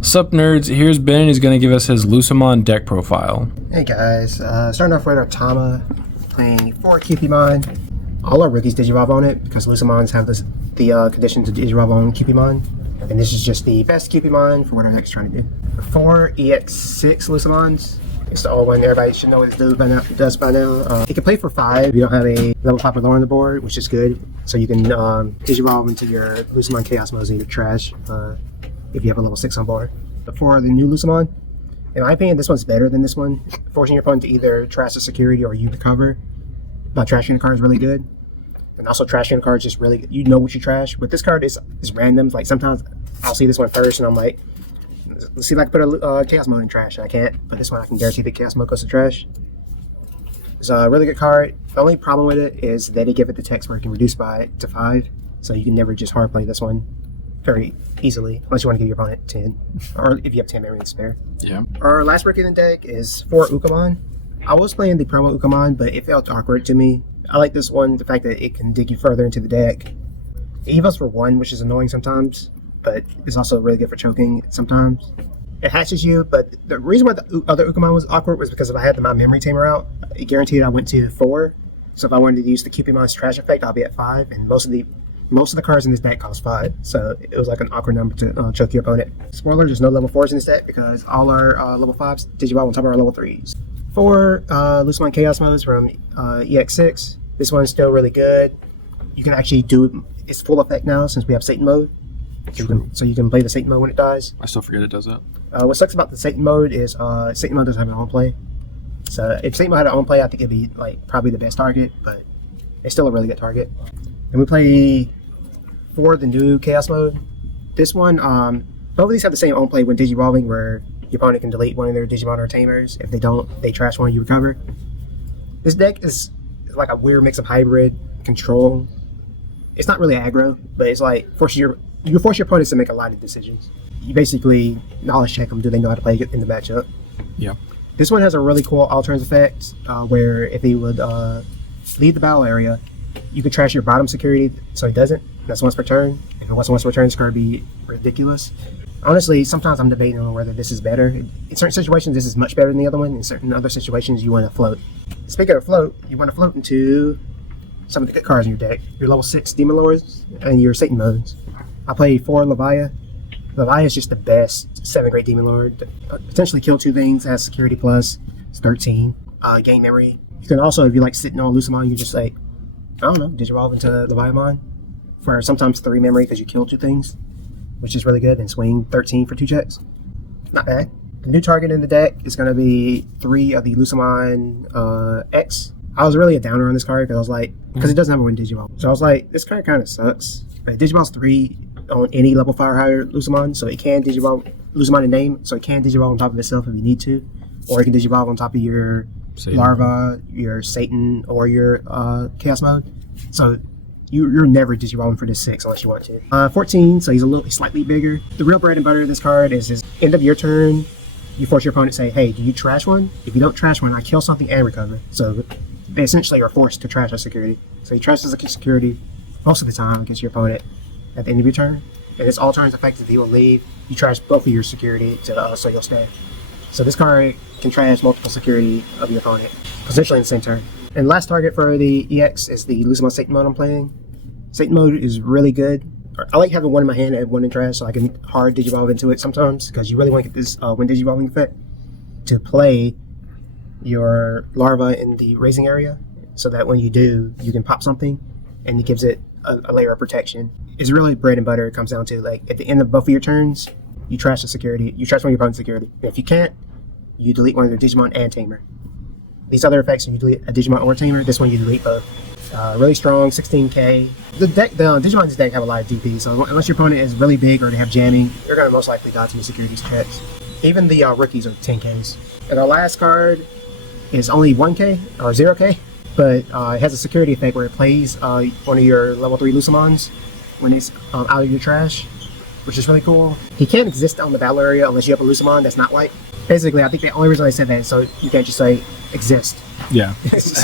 Sup nerds, here's Ben. He's going to give us his Lucemon deck profile. Hey guys, starting off with our Tama, playing 4 Cupimon. All our rookies Digivolve on it because Lucemons have the condition to Digivolve on Cupimon. And this is just the best Cupimon for whatever the heck it's trying to do. 4 EX6 Lucemons. It's the old one, everybody should know what it does by now. It can play for 5 if you don't have a level 5 or lower on the board, which is good. So you can Digivolve into your Lucemon Chaos Modes and your trash if you have a level 6 on board. But for the new Lucemon, in my opinion, this one's better than this one. Forcing your opponent to either trash the security or you recover by trashing the card is really good. And also trashing the card is just really good. You know what you trash. But this card is random. Like sometimes I'll see this one first and I'm like, let's see if I can put a Chaos Mode in trash. And I can't. But this one I can guarantee the Chaos Mode goes to trash. It's a really good card. The only problem with it is that they give it the text where it can reduce by to 5. So you can never just hard play this one very easily, unless you want to give your opponent 10, or if you have 10 memory to spare. Yeah. Our last rookie in the deck is 4 Ukamon. I was playing the promo Ukamon, but it felt awkward to me. I like this one, the fact that it can dig you further into the deck. It evos for 1, which is annoying sometimes, but it's also really good for choking sometimes. It hatches you, but the reason why the other Ukamon was awkward was because if I had my memory tamer out, it guaranteed I went to 4. So if I wanted to use the Cupimon's trash effect, I'll be at 5, and most of the cards in this deck cost 5, so it was like an awkward number to choke your opponent. Spoiler, there's no level 4s in this deck because all our level 5s Digivolve on top of our level 3s. 4 Lucemon Chaos Modes from EX6. This one's still really good. You can actually do its full effect now since we have Satan Mode. So you can play the Satan Mode when it dies. I still forget it does that. What sucks about the Satan Mode is Satan Mode doesn't have an on play. So if Satan Mode had an on play, I think it'd be like probably the best target, but it's still a really good target. And we play for the new Chaos Mode. This one, both of these have the same on play when Digivolving, where your opponent can delete one of their Digimon or Tamers. If they don't, they trash one, you recover. This deck is like a weird mix of hybrid control. It's not really aggro, but it's like you force your opponents to make a lot of decisions. You basically knowledge check them. Do they know how to play in the matchup? Yeah. This one has a really cool all turns effect where if he would leave the battle area, you can trash your bottom security so he doesn't. That's once per turn. If it wasn't once per turn, it's going to be ridiculous. Honestly, sometimes I'm debating on whether this is better. In certain situations, this is much better than the other one. In certain other situations, you want to float. Speaking of float, you want to float into some of the good cards in your deck. Your level 6 Demon Lords and your Satan Modes. I play 4 Leviah. Leviah is just the best 7 Great Demon Lord. Potentially kill 2 things, has security plus, it's 13. Gain memory. You can also, if you like sitting on Lucemon, you just like, I don't know, Digivolve into Leviamon for sometimes 3 memory because you kill 2 things, which is really good, and swing 13 for 2 checks. Not bad. The new target in the deck is going to be 3 of the Lucemon X. I was really a downer on this card because I was like, because it doesn't have a win Digivolve. So I was like, this card kind of sucks. But it Digivolves 3 on any level 5 or higher Lucemon, so it can Digivolve Lucemon in name, so it can Digivolve on top of itself if you need to, or it can Digivolve on top of your Satan. Larva, your Satan, or your Chaos Mode. So you're never Digivolving for this 6 unless you want to. 14, so he's slightly bigger. The real bread and butter of this card is his end of your turn. You force your opponent to say, hey, do you trash one? If you don't trash one, I kill something and recover. So they essentially are forced to trash a security. So he trashes a security most of the time against your opponent at the end of your turn. And it's all turns effective. He will leave. You trash both of your security so you'll stay. So this card can trash multiple security of your opponent, potentially in the same turn. And last target for the EX is the Lucemon Satan Mode I'm playing. Satan Mode is really good. I like having one in my hand and one in trash so I can hard Digivolve into it sometimes because you really want to get this when Digivolving effect to play your larva in the raising area so that when you do, you can pop something and it gives it a layer of protection. It's really bread and butter. It comes down to like at the end of both of your turns, you trash the security. You trash one of your opponent's security. And if you can't, you delete one of their Digimon and Tamer. These other effects, you delete a Digimon or Tamer. This one you delete both. Really strong, 16k. The Digimon in this deck have a lot of DP, so unless your opponent is really big or they have jamming, you're going to most likely die to the security checks. Even the rookies are 10ks. And our last card is only 1k or 0k, but it has a security effect where it plays one of your level 3 Lucemons when it's out of your trash, which is really cool. He can't exist on the battle area unless you have a Lucemon that's not white. Basically, I think the only reason I said that is so you can't just say exist. Yeah,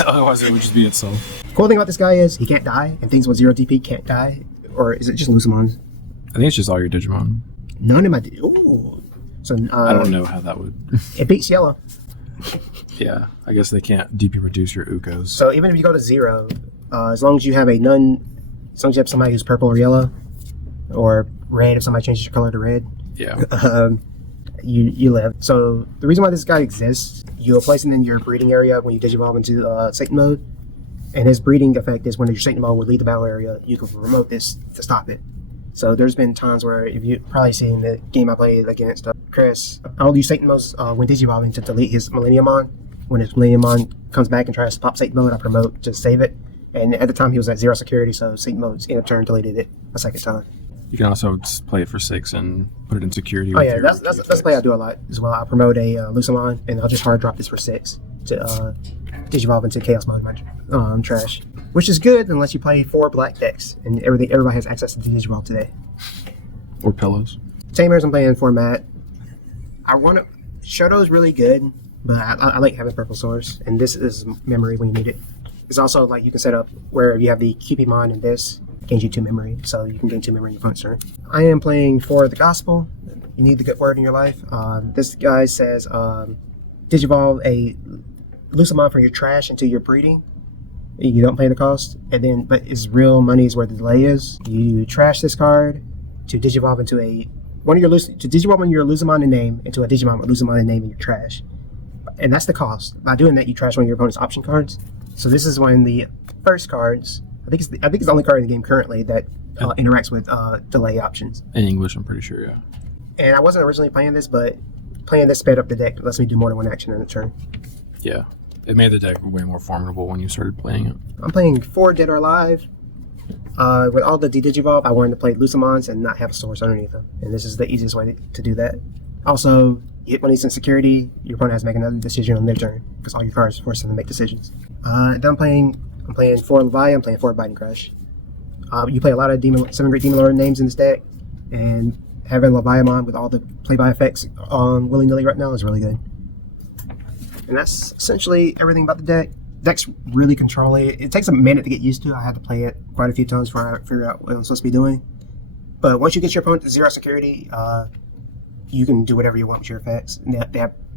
otherwise it would just be itself. Cool thing about this guy is he can't die, and things with 0 DP can't die. Or is it just Lucemons? I think it's just all your Digimon. None of my... Ooh. So I don't know how that would. It beats yellow. Yeah, I guess they can't DP reduce your Ukos. So even if you go to 0, as long as you have as long as you have somebody who's purple or yellow, or red if somebody changes your color to red, Yeah. you live. So the reason why this guy exists, you'll place him in your breeding area when you digivolve into Satan mode, and his breeding effect is when your Satan mode would leave the battle area, you can remote this to stop it. So there's been times where, if you probably seen the game I played against Chris, I'll use Satan modes when digivolving to delete his Millenniumon. When his Millenniumon comes back and tries to pop Satan mode, I promote to save it. And at the time he was at 0 security, so Satan mode's in a turn deleted it a second time. You can also just play it for 6 and put it in security. Oh yeah, that's a play I do a lot as well. I promote a Lucemon, and I'll just hard drop this for 6 to digivolve into Chaos mode, my trash. Which is good unless you play 4 black decks, and everybody has access to digivolve today. Or pillows. Tamers, I'm playing format. Shoto's really good, but I like having purple source, and this is memory when you need it. It's also like you can set up where you have the QPmon and this gains you 2 memory, so you can gain 2 memory in your opponent's turn. I am playing for the gospel. You need the good word in your life. This guy says digivolve a Lucemon from your trash into your breeding. You don't pay the cost, but his real money is where the delay is. You trash this card to digivolve into digivolve when your Lucemon in name into a Digimon with Lucemon in name in your trash, and that's the cost. By doing that, you trash one of your opponent's option cards. So this is one of the first cards. I think it's the only card in the game currently that interacts with delay options. In English, I'm pretty sure, yeah. And I wasn't originally playing this, but playing this sped up the deck. It lets me do more than one action in a turn. Yeah. It made the deck way more formidable when you started playing it. I'm playing 4 Dead or Alive. With all the Digivolve, I wanted to play Lucemons and not have a source underneath them. And this is the easiest way to do that. Also, you hit one instant security, your opponent has to make another decision on their turn, because all your cards force them to make decisions. Then I'm playing 4 Levi, I'm playing 4 Biting Crush. You play a lot of 7 Great Demon Lord names in this deck, and having Leviamon with all the play-by effects on willy-nilly right now is really good. And that's essentially everything about the deck. Deck's really controlling. It takes a minute to get used to. I had to play it quite a few times before I figure out what I'm supposed to be doing. But once you get your opponent to 0 security, you can do whatever you want with your effects. And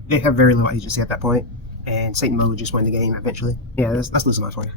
they have very little agency at that point. And Satan mode would just win the game eventually. Yeah, that's Lucemon for you.